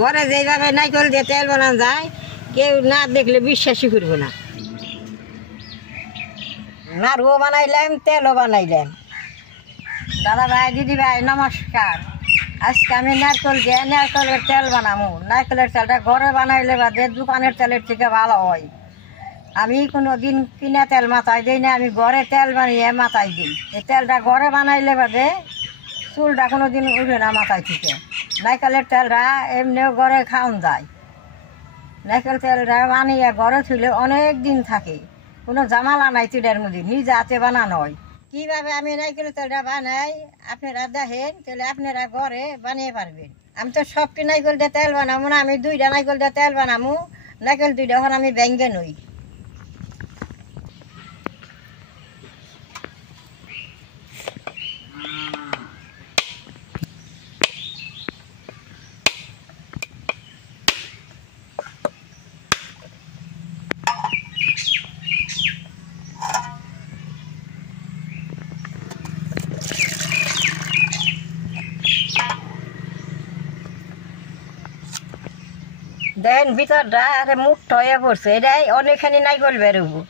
ঘরে যেভাবে নারকেল দিয়ে তেল বানানো যায় কেউ না দেখলে বিশ্বাসই করবো না। নাড়ুও বানাইলাম, তেলও বানাইলাম। দাদা ভাই, দিদি ভাই, নমস্কার। আজকে আমি নারকেল দিয়ে নারকেলের তেল বানাবো। নারকেলের তেলটা ঘরে বানাইলে বাদে দোকানের তেলের থেকে ভালো হয়। আমি কোনো দিন কিনা তেল মাথায় দিই না, আমি ঘরে তেল বানিয়ে মাথায় দিই। এই তেলটা ঘরে বানাইলে বাদে চুলটা কোনো দিন উঠে না মাথায় থেকে। নারকেলের তেলটা এমনিও ঘরে খাওয়ান যায়। নারকেল তেলটা বানিয়ে ঘরে থুলে অনেক দিন থাকে, কোনো জামালা নাই তেলের মধ্যে, নিজে হাতে বানানো হয়। কীভাবে আমি নারকেলের তেলটা বানাই আপনারা দেখেন, তাহলে আপনারা ঘরে বানিয়ে পারবেন। আমি তো সবটি নারকেল দিয়ে তেল বানাবো না, আমি 2টা নারকেল দিয়ে তেল বানাবো। নারকেল 2টা এখন আমি ব্যাঙ্গে নই। দেখেন ভিতরটা আরে মুক্ত হয়ে পড়ছে, এটাই অনেকখানি নারকেল বেরোবো।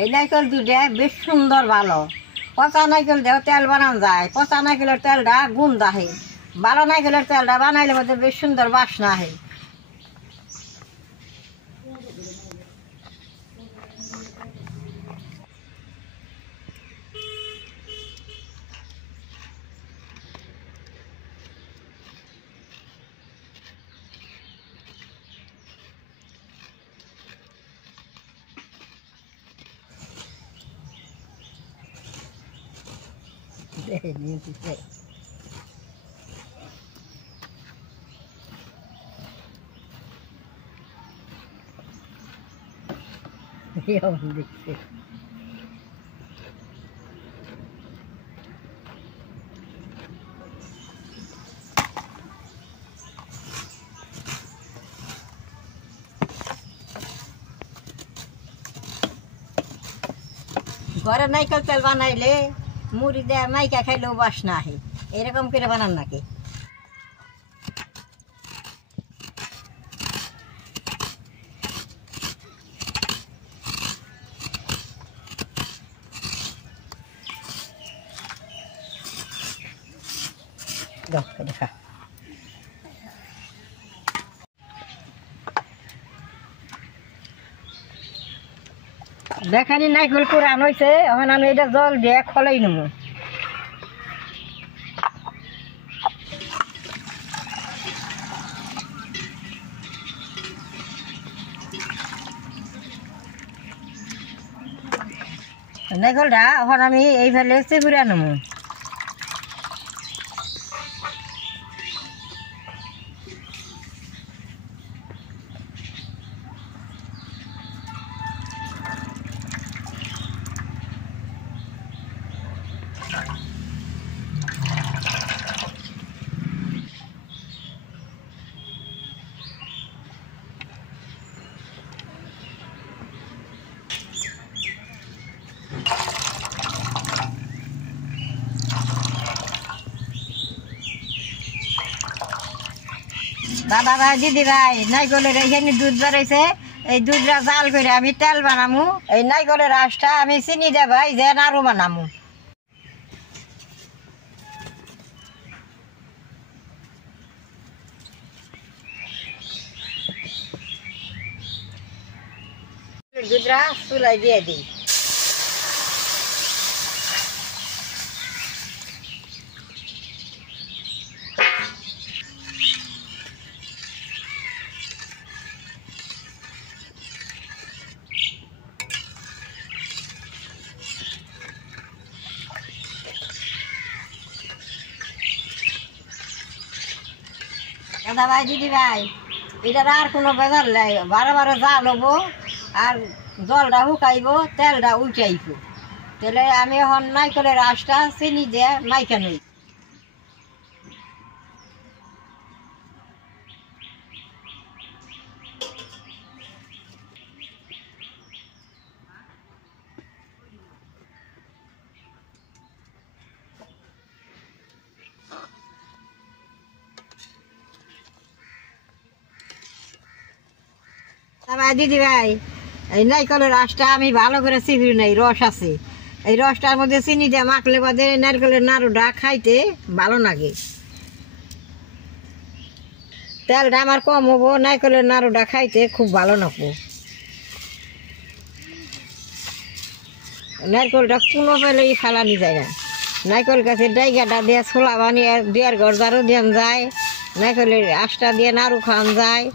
এই নারকেল 2টা বেশ সুন্দর ভালো। পচা নারকেল দিয়েও তেল বানানো যায়, পচা নারকেলের তেলটা গুণ আহে। ভালো নারকেলের তেলটা বানাইলে মধ্যে বেশ সুন্দর বাসনা আহে। দেখছে ঘরে নারকেল তেল বানাইলে মুড়ি দেয় মাইকা খাইলেও বাসনা আহে। এরকম করে বানান নাকি? দেখা দেখানি নারকেল পুরান হয়েছে, এখন আমি এটা জল দিয়ে খলাই নেব। নারকেলটা এখন আমি এইভাবে চেপুরা নেব। দাদা ভাই, দিদি ভাই, নারকেলের এইখানে দুধ বেরোইছে। এই দুধটা জাল করে আমি তেল বানামু। এই নারকেলের রসটা আমি চিনি দে ভাই যে নাড়ু বানামু। দুধটা চুলাই দিয়ে দিই। দাদা ভাই, দিদি ভাই, এটার আর কোনো বেজার নাই। বারে বারে জাল হবো আর জলটা শুকাইব, তেলটা উঠাইব। তাহলে আমি এখন নারকেলের রসটা চিনি দিয়ে মাইখা নই। ভাই দিদি ভাই, এই নারকেলের রসটা আমি ভালো করে চিবি নাই, রস আছে, এই রসটার মধ্যে চিনি দিয়ে মাখলে বাদে নারকেলের নাড়ুটা খাইতে ভালো লাগে। তেলটা আমার কম হবো, নারকেলের নাড়ুটা খাইতে খুব ভালো লাগবো। নারকেলটা কোনো পেলেই ফালানি যায় না। নারকেল গাছের ডাইগাটা দিয়ে ছোলা বানিয়ে দুয়ার ঘর ঝাড়ু দেন যায়, নারকেলের আঁশটা দিয়ে নাড়ু খাওয়ান যায়।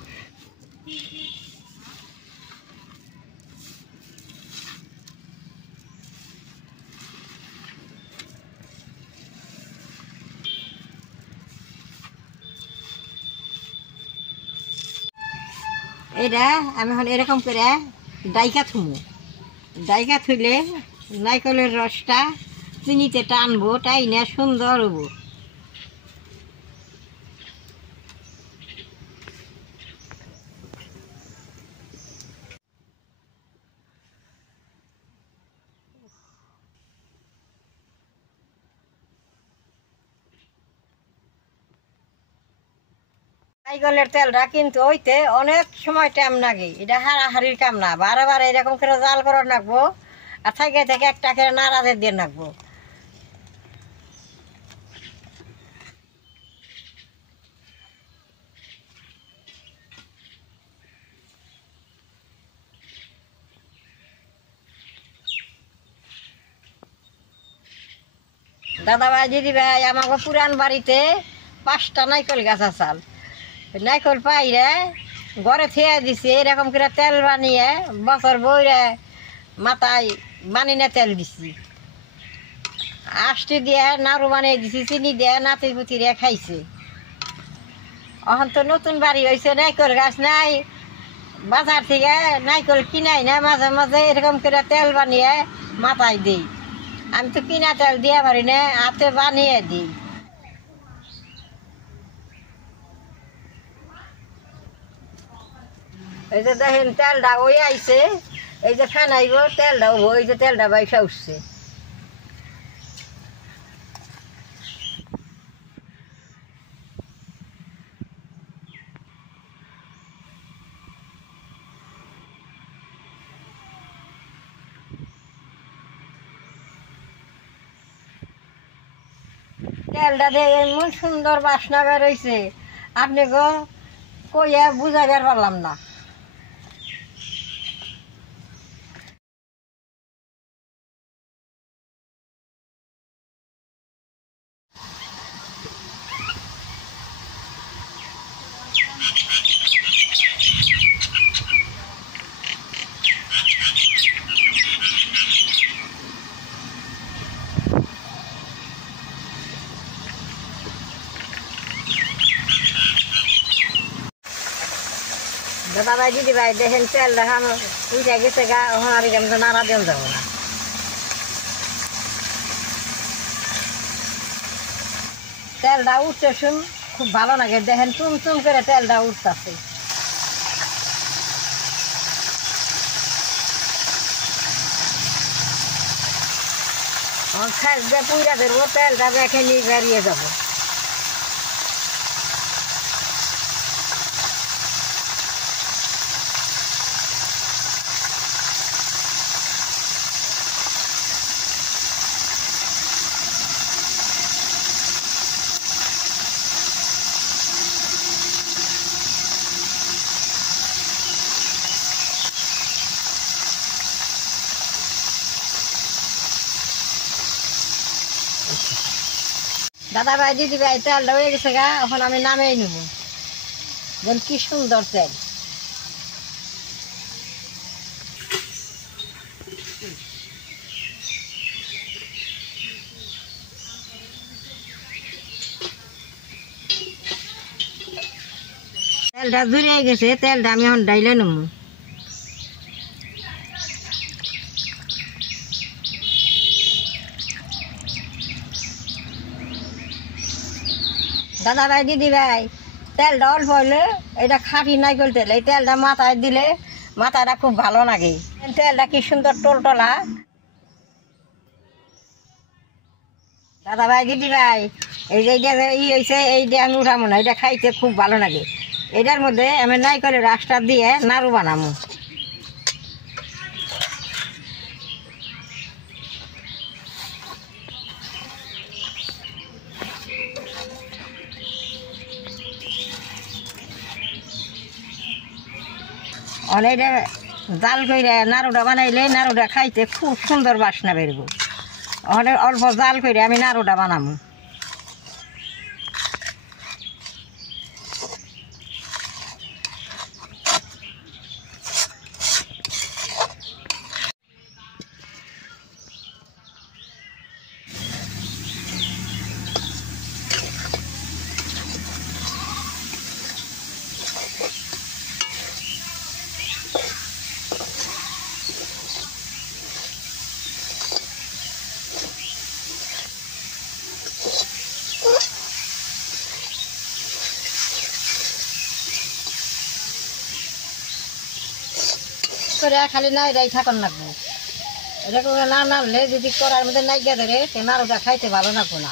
এটা আমি এখন এরকম করে ডাইকা থুমু, ডাইকা থুইলে নারকেলের রসটা চিনিতে টানবো, তাই না সুন্দর হবো। নারকেলের তেলটা কিন্তু হইতে অনেক সময় টাইম লাগে, এটা হাড়াহাড়ির কাম না, বারে বারে এরকম করে জাল করে রাখবো, আর থেকে থেকে একটা করে নাড়াতে দিয়ে রাখবো। দাদা ভাই দিদি ভাই, আমাকে পুরান বাড়িতে 5টা নারকেল গাছ আসাল, নারকেল পাইরে ঘরে থেয়ে দিছে, এরকম করে তেল বানিয়ে বছর বইরে মাথায় বানিয়ে তেল দিছি, আষ্টি দিয়ে নাড়ু বানিয়ে দিছি, চিনি দিয়ে নাতি পুতিরে খাইছে। এখন তো নতুন বাড়ি হয়েছে, নারকেল গাছ নাই, বাজার থেকে নারকেল কিনাই না, মাঝে মাঝে এরকম করে তেল বানিয়ে মাথায় দিই। আমি তো কিনা তেল দিয়ে পারি না, হাতে বানিয়ে দিই। এই যে দেখেন তেলটা ওই আইছে, এই যে ফেনাইব তেলটা হবো, এই যে তেলটা বাইসা উঠছে। তেলটা দিয়ে এমন সুন্দর বাসনা বেরোইছে, আপনি গো কইয়া বুঝাইবার পারলাম না। দাদা ভাই দিদি ভাই দেখেন তেল দেখান উঠে গেছে গা, ওখানে আর আমি তো নাড়া দেন যাবো না। তেলটা উঠতে শুন খুব ভালো লাগে, দেখেন চুন চুন করে তেলটা উঠতেছে। ফেস দিয়ে পুইরা ধরবো, তেলটা দেখে নিয়ে বেরিয়ে যাবো। দাদা ভাই দিদি ভাই তেলটা হয়ে গেছে গা, এখন আমি নামেই নেব। যেন কি সুন্দর তেল। তেলটা ধরে গেছে, তেলটা আমি এখন ডাইলে নেব। দাদা ভাই দিদি ভাই, তেলটা অল্প হইলে এটা খাঁটি নারকেল তেল, এই তেলটা মাথায় দিলে মাথাটা খুব ভালো লাগে। তেলটা কি সুন্দর টলটলা। দাদা ভাই দিদি ভাই, এই যে ই হয়েছে, এইটা আমি উঠাবো না, এটা খাইতে খুব ভালো লাগে। এটার মধ্যে আমি নারকেলের রাসটা দিয়ে নাড়ু বানাবো। অনেক জাল করে নাড়ুটা বানাইলে নাড়ুটা খাইতে খুব সুন্দর বাসনা বেরবো। অনেক অল্প জাল করে আমি নাড়ুটা বানাবো। খালি নাইরাই থাকুন লাগবো। এরকম না নাড়লে যদি কড়ার মধ্যে নাইগা ধরে সে নাড়ুটা খাইতে ভালো লাগবো না।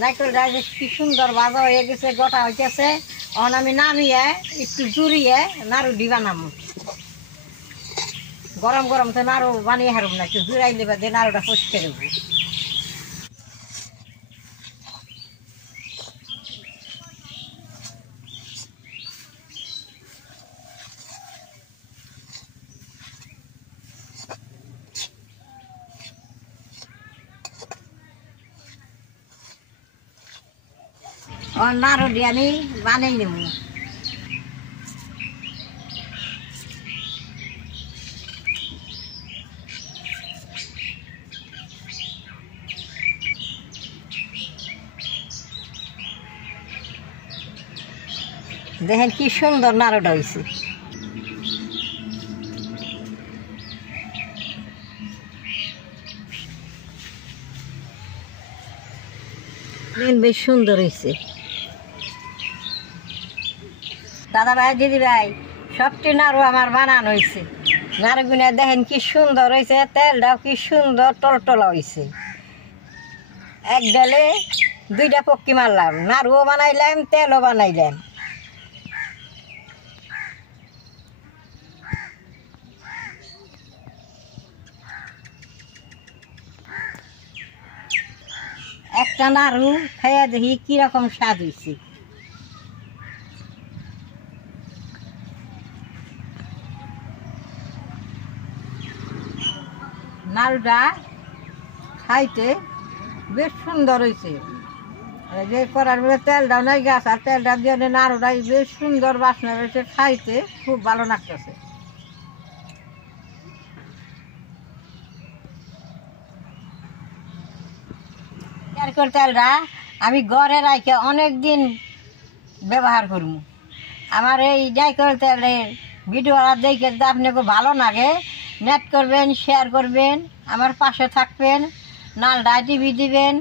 নারকেলটা কি সুন্দর ভাজা হয়ে গেছে, গোটা হইতেছে। এখন আমি নামিয়ে একটু জুড়িয়ে নাড়ু দিবা নামো। গরম গরম তো নাড়ু বানিয়ে হারব না, একটু জুড়াইলে বা দিয়ে নাড়ুটা ফসকে দেবো। নাড়ু দিয়ে আমি বানিয়ে নেব। দেখেন কি সুন্দর নাড়ুটা হয়েছে। বেশ সুন্দর হয়েছে। দাদা ভাই দিদি ভাই সবটি নাড়ু আমার বানানো হয়েছে। নাড়ুগুলো দেখেন কি সুন্দর হয়েছে, তেলটাও কি সুন্দর টলটলা হয়েছে। এক ডালে দুইটা পক্কি মারলাম, নাড়ুও বানাইলাম তেলও বানাইলাম। একটা নাড়ু খাইয়া দেখি কিরকম স্বাদ হয়েছে। নাড়ুটা খাইতে বেশ সুন্দর হয়েছে। যে করার মধ্যে তেলটাও নাই গাছ, আর তেলটা দিয়ে নাড়ুটা বেশ সুন্দর বাসনা হয়েছে, খাইতে খুব ভালো লাগতেছে। নারকেল তেলটা আমি ঘরে রাখে অনেক দিন ব্যবহার করবো। আমার এই নারকেল তেলের ভিডিওটা দেখে যদি আপনাকে ভালো লাগে, নেট করবেন, শেয়ার করবেন, আমার পাশে থাকবেন, নালটা টিভি দিবেন।